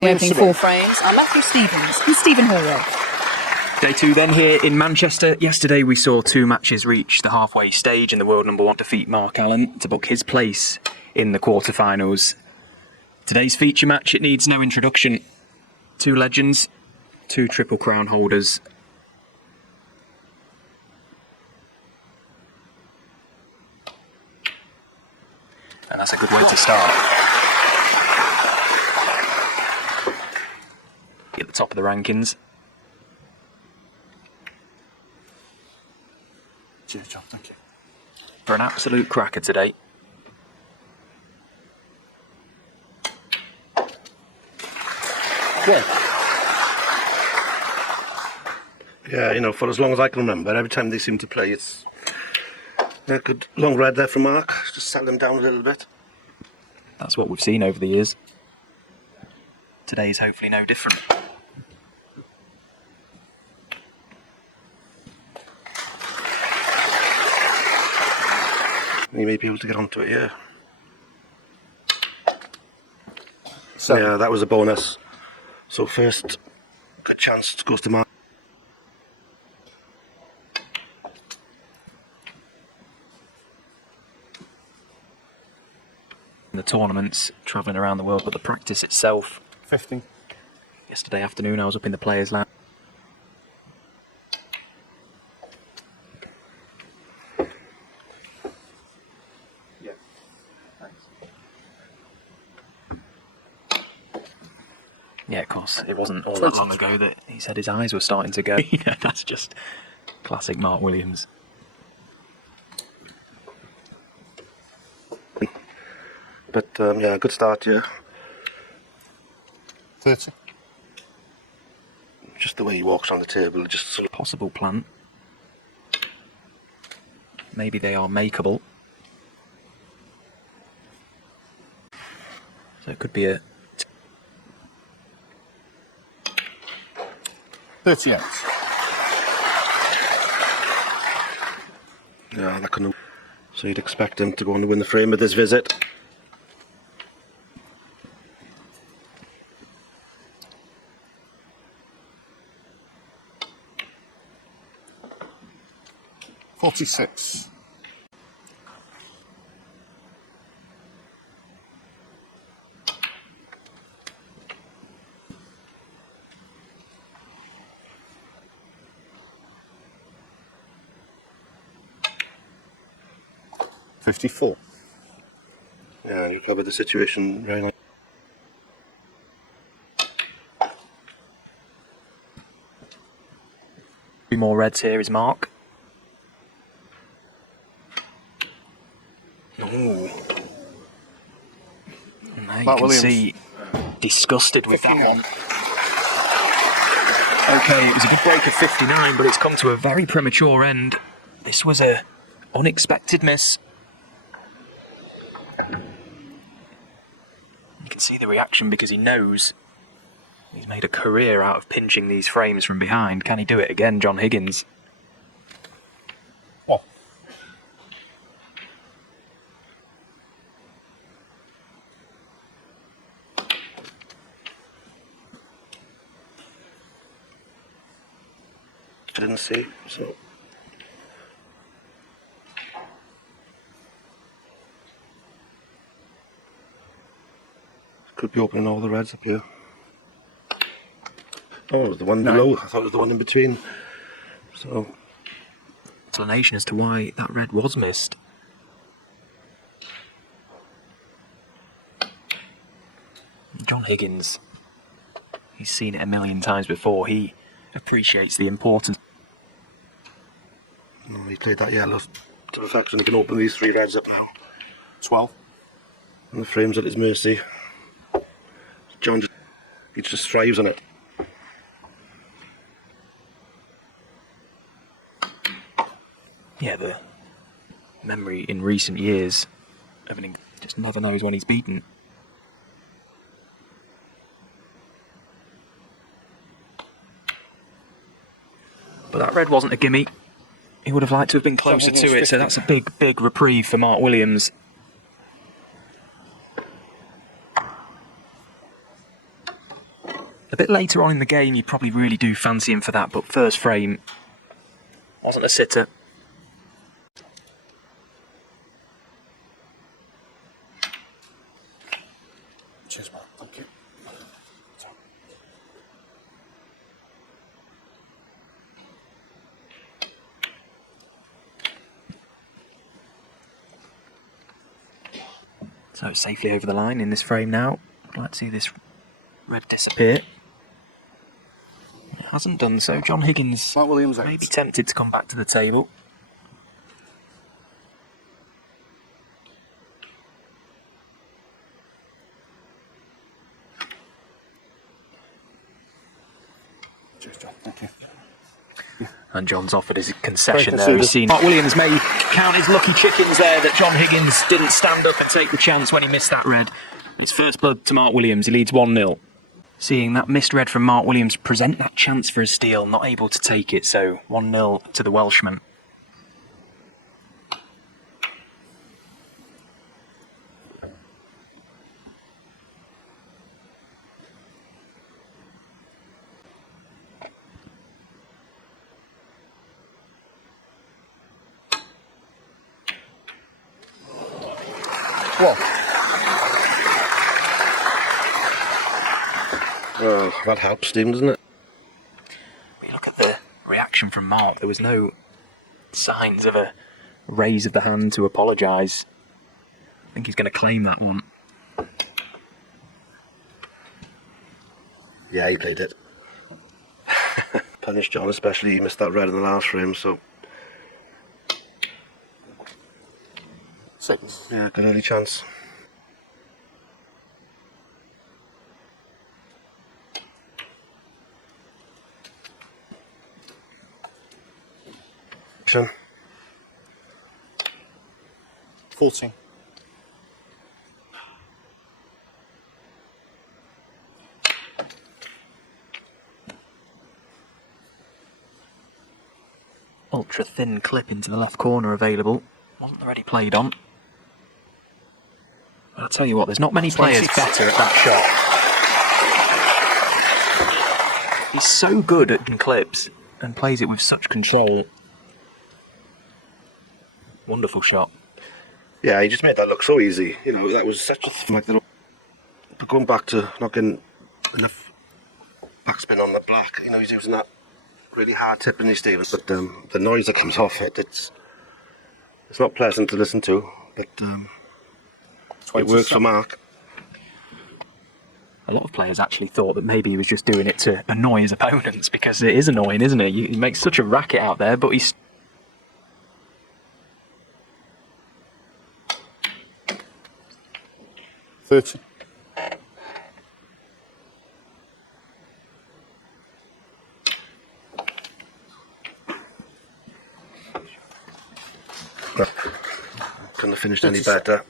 The opening 4 frames are Matthew Stevens and Stephen Hallway. Day 2 then here in Manchester. Yesterday we saw 2 matches reach the halfway stage and the world number 1 defeat Mark Allen to book his place in the quarterfinals. Today's feature match, it needs no introduction. 2 legends, 2 Triple Crown holders. And that's a good way to start. At the top of the rankings. Cheers, John, thank you. For an absolute cracker today. Well, yeah, you know, for as long as I can remember, every time they seem to play, it's a good long red there from Mark. Just settle him down a little bit. That's what we've seen over the years. Today's hopefully no different. He may be able to get onto it, yeah. so Yeah, that was a bonus. So first, good chance goes to Mark. The tournaments, travelling around the world, but the practice itself. 15. Yesterday afternoon I was up in the players' lounge. Yeah, thanks. Yeah, of course, it wasn't all that long ago that he said his eyes were starting to go. Yeah, that's just classic Mark Williams. But yeah, good start, yeah. 30. Just the way he walks on the table, just sort of... Possible plan. Maybe they are makeable. So it could be a... 38. Yeah, that couldn't... So you'd expect him to go on to win the frame with this visit. $46. $54. Yeah, you covered the situation very nicely. Two more reds here is Mark. Oh, And there you Mark can Williams. see disgusted with that 51. one. Okay, it was a good break of 59, but it's come to a very premature end. This was a unexpected miss. You can see the reaction because he knows he's made a career out of pinching these frames from behind. Can he do it again, John Higgins? Well, I didn't see, so... Could be opening all the reds up here. Oh, it was the one below. I thought it was the one in between. So, Explanation as to why that red was missed. John Higgins, he's seen it a million times before. He appreciates the importance. no, he played that yellow to perfection. He can open these 3 reds up now. 12. And the frame's at his mercy. John he just thrives on it. Yeah, the memory in recent years of an just never knows when he's beaten. But that red wasn't a gimme. He would have liked to have been closer to it, so that's a big, big reprieve for Mark Williams. A bit later on in the game, you probably really do fancy him for that, but first frame wasn't a sitter. Cheers, man. Thank you. So it's safely over the line in this frame now. I'd like to see this red disappear. It hasn't done so. John Higgins Mark Williams may out. be tempted to come back to the table. Cheers, John. Thank you. And John's offered his concession Very there. We've conceded. seen Mark Williams may count his lucky chickens there that John Higgins didn't stand up and take the chance when he missed that red. It's first blood to Mark Williams. He leads 1-0. Seeing that missed red from Mark Williams present that chance for a steal, not able to take it, so 1-0 to the Welshman. What? Oh, that helps, Stephen, doesn't it? You look at the reaction from Mark. There was no signs of a raise of the hand to apologise. I think he's going to claim that one. Yeah, he played it. Punished John, especially he missed that red in the last frame, so 6. yeah, good early chance. Action. 14. Ultra thin clip into the left corner available. Wasn't already played on. But I'll tell you what, there's not many players better at that shot. He's so good at clips and plays it with such control. Wonderful shot. Yeah, he just made that look so easy. You know, that was such a like little. But going back to not getting enough backspin on the black, you know, he's using that really hard tip in his Stevens, but the noise that comes off it, it's not pleasant to listen to, but it works for Mark. A lot of players actually thought that maybe he was just doing it to annoy his opponents, because it is annoying, isn't it? He makes such a racket out there, but he's... $30. Couldn't have finished any better.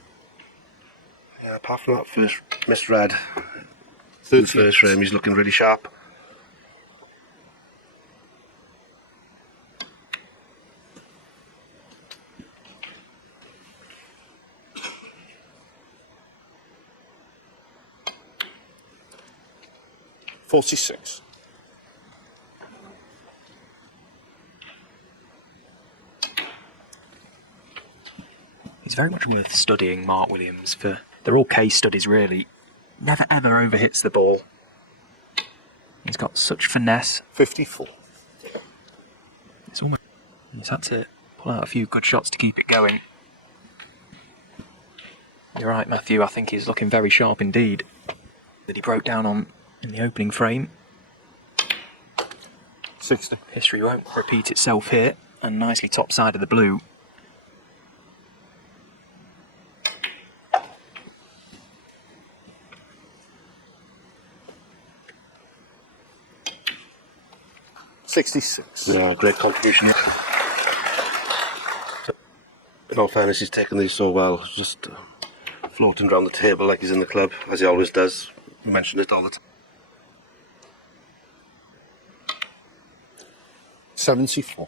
Yeah, apart from that first misread, the first frame, he's looking really sharp. $46. It's very much worth studying Mark Williams. They're all case studies, really. Never ever overhits the ball. He's got such finesse. 54. It's almost... He's had to pull out a few good shots to keep it going. You're right, Matthew. I think he's looking very sharp indeed. That he broke down on in the opening frame. 60. History won't repeat itself here. And nicely top side of the blue. $66. Yeah, great contribution. In all fairness, he's taken these so well, just floating around the table like he's in the club, as he always does. We mention it all the time. 74.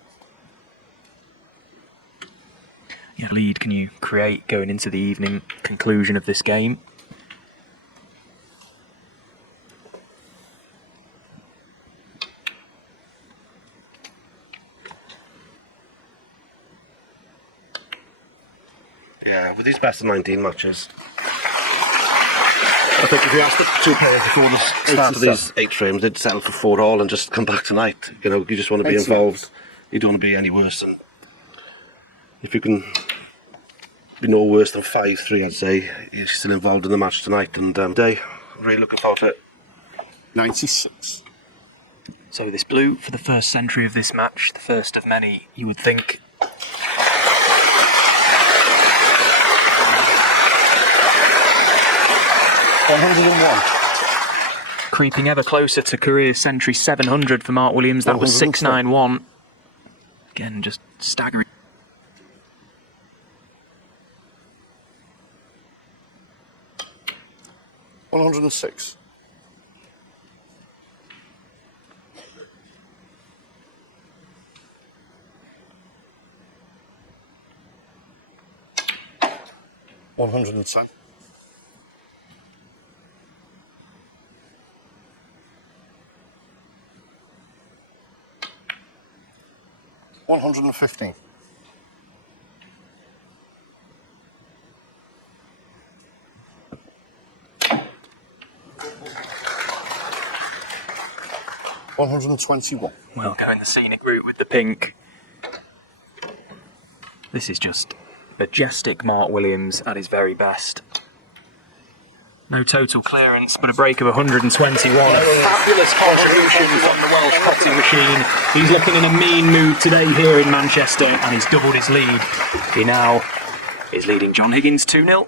Yeah, lead can you create going into the evening conclusion of this game? Yeah, with these best of 19 matches. I think if you asked the two players before the start of these 8 frames, they'd settle for 4-all and just come back tonight. You know, you just want to be involved. You don't want to be any worse than... If you can be no worse than 5-3, I'd say, you're still involved in the match tonight. And day, really looking forward to it. 96. So this blue for the first century of this match, the first of many, you would think. 101. Creeping ever closer to career century 700 for Mark Williams. That was 691. Again, just staggering. 106. 110. 115. 121. Well, going the scenic route with the pink. This is just majestic Mark Williams at his very best. No total clearance, but a break of 121. Fabulous contribution from the Welsh potting machine. He's looking in a mean mood today here in Manchester, and he's doubled his lead. He now is leading John Higgins 2-0.